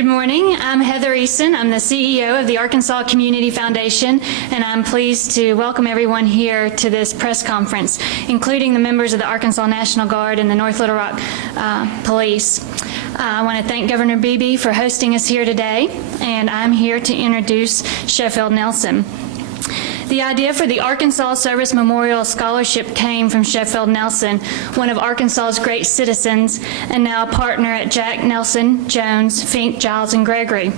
Good morning. I'm Heather Easton. I'm the CEO of the Arkansas Community Foundation, and I'm pleased to welcome everyone here to this press conference, including the members of the Arkansas National Guard and the North Little Rock Police. I want to thank Governor Beebe for hosting us here today, and I'm here to introduce Sheffield Nelson. The idea for the Arkansas Service Memorial Scholarship came from Sheffield Nelson, one of Arkansas's great citizens, and now a partner at Jack, Nelson, Jones, Fink, Giles, and Gregory.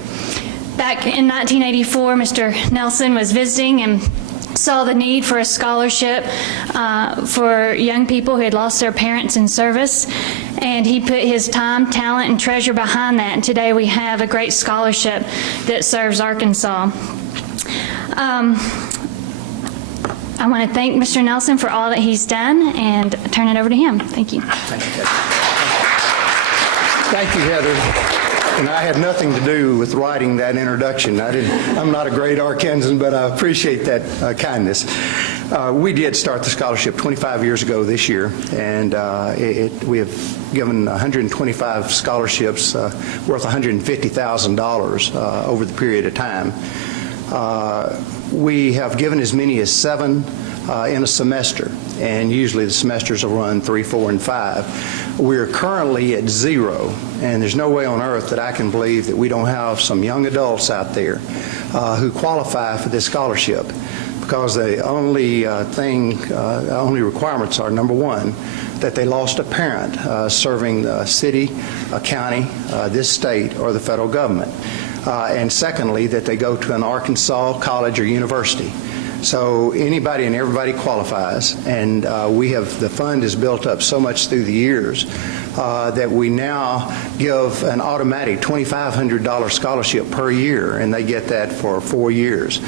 Back in 1984, Mr. Nelson was visiting and saw the need for a scholarship for young people who had lost their parents in service, and he put his time, talent, and treasure behind that, and today we have a great scholarship that serves Arkansas. I want to thank Mr. Nelson for all that he's done and turn it over to him. Thank you. Thank you, Heather. Thank you, Heather. And I had nothing to do with writing that introduction. I'm not a great Arkansan, but I appreciate that kindness. We did start the scholarship 25 years ago this year, and we have given 125 scholarships worth $150,000 over the period of time. We have given as many as 7 in a semester, and usually the semesters will run 3, 4, and 5. We're currently at 0, and there's no way on earth that I can believe that we don't have some young adults out there who qualify for this scholarship, because the only only requirements are, number one, that they lost a parent serving the city, a county, this state, or the federal government. And secondly, that they go to an Arkansas college or university. So anybody and everybody qualifies, and the fund is built up so much through the years that we now give an automatic $2,500 scholarship per year, and they get that for 4 years.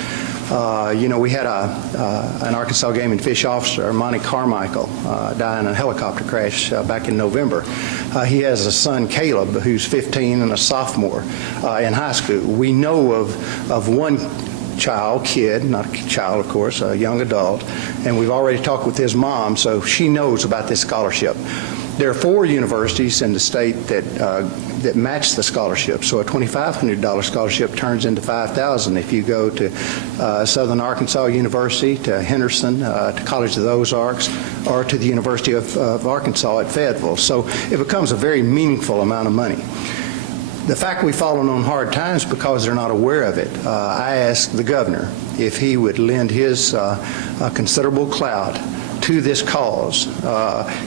We had an Arkansas Game and Fish officer, Monty Carmichael, die in a helicopter crash back in November. He has a son, Caleb, who's 15 and a sophomore in high school. We know of one kid, not a child, of course, a young adult, and we've already talked with his mom, so she knows about this scholarship. There are 4 universities in the state that match the scholarship, so a $2,500 scholarship turns into $5,000 if you go to Southern Arkansas University, to Henderson, to College of the Ozarks, or to the University of Arkansas at Fayetteville. So it becomes a very meaningful amount of money. The fact we've fallen on hard times because they're not aware of it. I asked the governor if he would lend his considerable clout to this cause.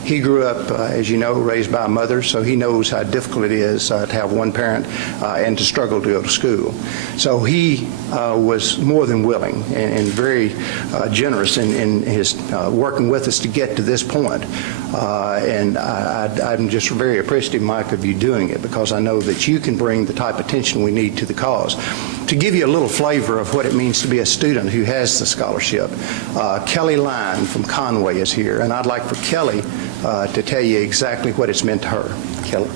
He grew up, as you know, raised by a mother, so he knows how difficult it is to have one parent and to struggle to go to school. So he was more than willing and very generous in his working with us to get to this point. And I'm just very appreciative, Mike, of you doing it, because I know that you can bring the type of attention we need to the cause. To give you a little flavor of what it means to be a student who has the scholarship, Kelly Lyon from Conway is here, and I'd like for Kelly to tell you exactly what it's meant to her. Kelly.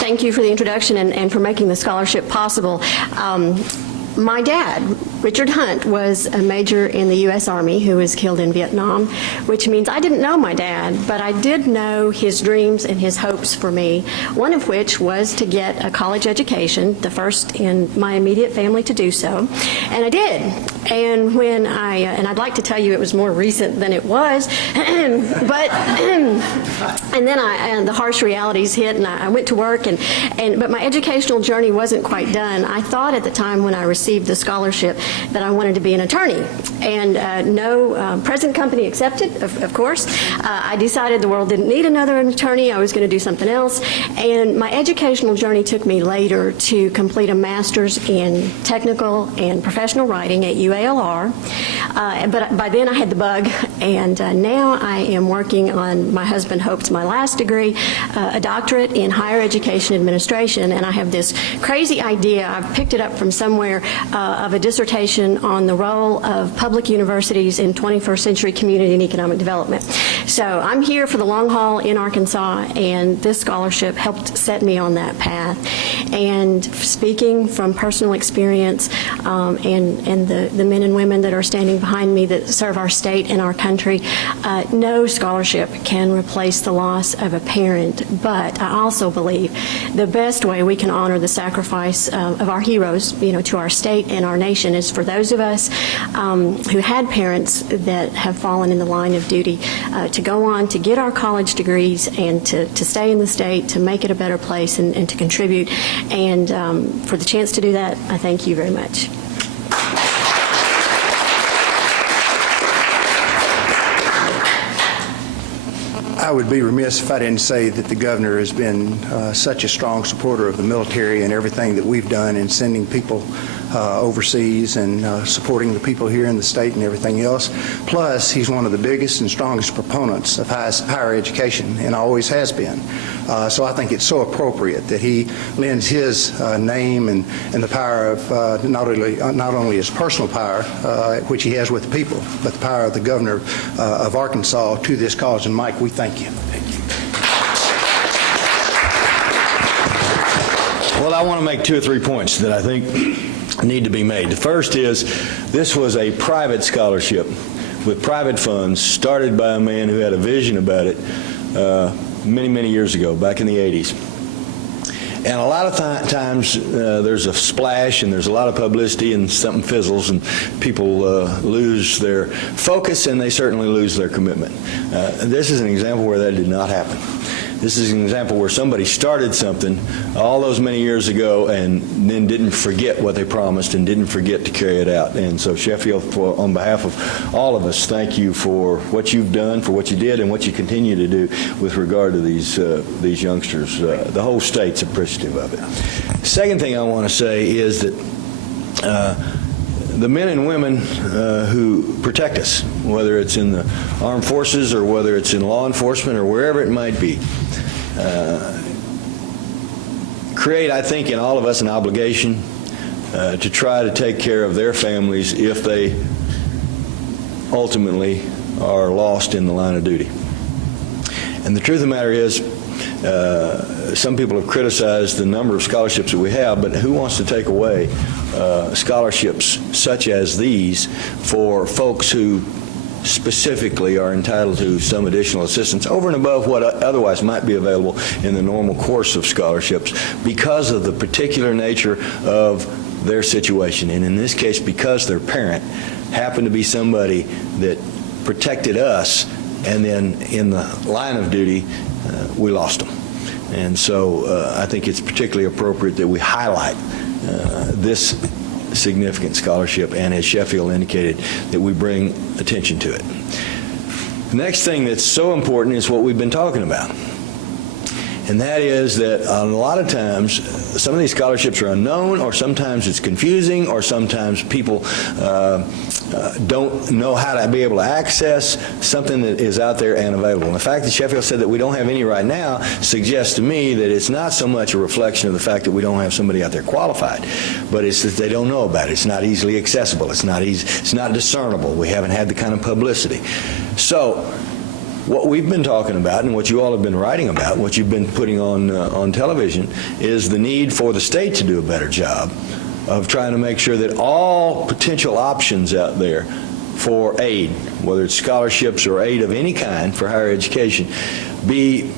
Thank you for the introduction and for making the scholarship possible. My dad, Richard Hunt, was a major in the U.S. Army who was killed in Vietnam, which means I didn't know my dad, but I did know his dreams and his hopes for me, one of which was to get a college education, the first in my immediate family to do so, and I did. And when and I'd like to tell you it was more recent than it was, but and then the harsh realities hit, and I went to work, but my educational journey wasn't quite done. I thought at the time when I received the scholarship that I wanted to be an attorney, and no present company accepted, of course. I decided the world didn't need another attorney. I was going to do something else, and my educational journey took me later to complete a master's in technical and professional writing at UALR, but by then I had the bug, and now I am working on, my husband hoped, my last degree, a doctorate in higher education administration, and I have this crazy idea, I've picked it up from somewhere, of a dissertation on the role of public universities in 21st century community and economic development. So I'm here for the long haul in Arkansas, and this scholarship helped set me on that path. And speaking from personal experience, and the men and women that are standing behind me that serve our state and our country, no scholarship can replace the loss of a parent. But I also believe the best way we can honor the sacrifice of our heroes, to our state and our nation, is for those of us who had parents that have fallen in the line of duty to go on to get our college degrees and to stay in the state, to make it a better place and to contribute. And for the chance to do that, I thank you very much. I would be remiss if I didn't say that the governor has been such a strong supporter of the military and everything that we've done in sending people overseas and supporting the people here in the state and everything else. Plus, he's one of the biggest and strongest proponents of higher education and always has been. So I think it's so appropriate that he lends his name and the power of not only his personal power, which he has with the people, but the power of the governor of Arkansas to this cause. And Mike, we thank you. Thank you. Well, I want to make 2 or 3 points that I think need to be made. The first is this was a private scholarship with private funds started by a man who had a vision about it many, many years ago, back in the 80s. And a lot of times there's a splash and there's a lot of publicity and something fizzles and people lose their focus and they certainly lose their commitment. This is an example where that did not happen. This is an example where somebody started something all those many years ago and then didn't forget what they promised and didn't forget to carry it out. And so Sheffield, on behalf of all of us, thank you for what you've done, for what you did, and what you continue to do with regard to these youngsters. The whole state's appreciative of it. Second thing I want to say is that the men and women who protect us, whether it's in the armed forces or whether it's in law enforcement or wherever it might be, create, I think, in all of us an obligation to try to take care of their families if they ultimately are lost in the line of duty. And the truth of the matter is, some people have criticized the number of scholarships that we have, but who wants to take away scholarships such as these for folks who specifically are entitled to some additional assistance over and above what otherwise might be available in the normal course of scholarships because of the particular nature of their situation, and in this case because their parent happened to be somebody that protected us, and then in the line of duty we lost them. And so I think it's particularly appropriate that we highlight this significant scholarship, and as Sheffield indicated, that we bring attention to it. The next thing that's so important is what we've been talking about. And that is that a lot of times some of these scholarships are unknown, or sometimes it's confusing, or sometimes people don't know how to be able to access something that is out there and available. And the fact that Sheffield said that we don't have any right now suggests to me that it's not so much a reflection of the fact that we don't have somebody out there qualified, but it's that they don't know about it. It's not easily accessible. It's not discernible. We haven't had the kind of publicity. So what we've been talking about and what you all have been writing about, what you've been putting on television, is the need for the state to do a better job of trying to make sure that all potential options out there for aid, whether it's scholarships or aid of any kind for higher education, be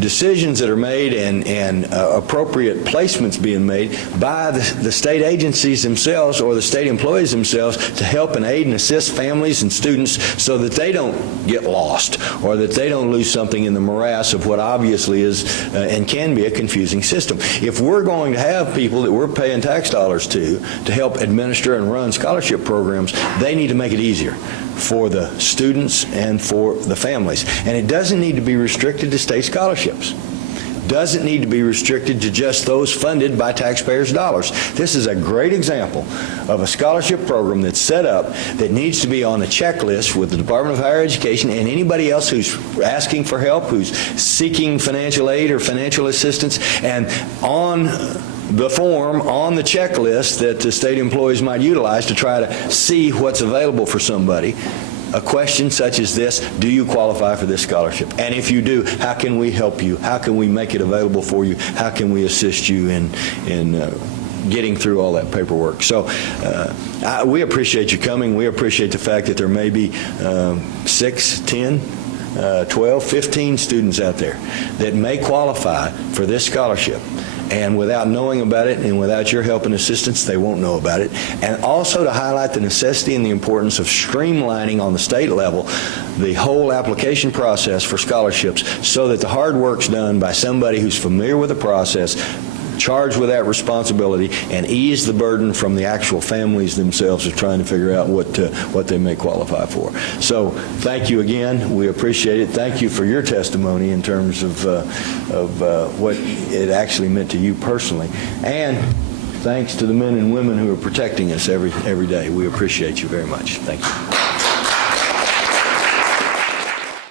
decisions that are made and appropriate placements being made by the state agencies themselves or the state employees themselves to help and aid and assist families and students so that they don't get lost or that they don't lose something in the morass of what obviously is and can be a confusing system. If we're going to have people that we're paying tax dollars to help administer and run scholarship programs, they need to make it easier for the students and for the families. And it doesn't need to be restricted to state scholarships. Doesn't need to be restricted to just those funded by taxpayers' dollars. This is a great example of a scholarship program that's set up that needs to be on a checklist with the Department of Higher Education and anybody else who's asking for help, who's seeking financial aid or financial assistance, and on the form, on the checklist that the state employees might utilize to try to see what's available for somebody. a question such as this: do you qualify for this scholarship? And if you do, how can we help you? How can we make it available for you? How can we assist you in getting through all that paperwork? So we appreciate you coming. We appreciate the fact that there may be 6, 10, 12, 15 students out there that may qualify for this scholarship. And without knowing about it and without your help and assistance, they won't know about it. And also to highlight the necessity and the importance of streamlining on the state level the whole application process for scholarships so that the hard work's done by somebody who's familiar with the process, charged with that responsibility, and ease the burden from the actual families themselves of trying to figure out what they may qualify for. So thank you again. We appreciate it. Thank you for your testimony in terms of what it actually meant to you personally. And thanks to the men and women who are protecting us every day. We appreciate you very much. Thank you.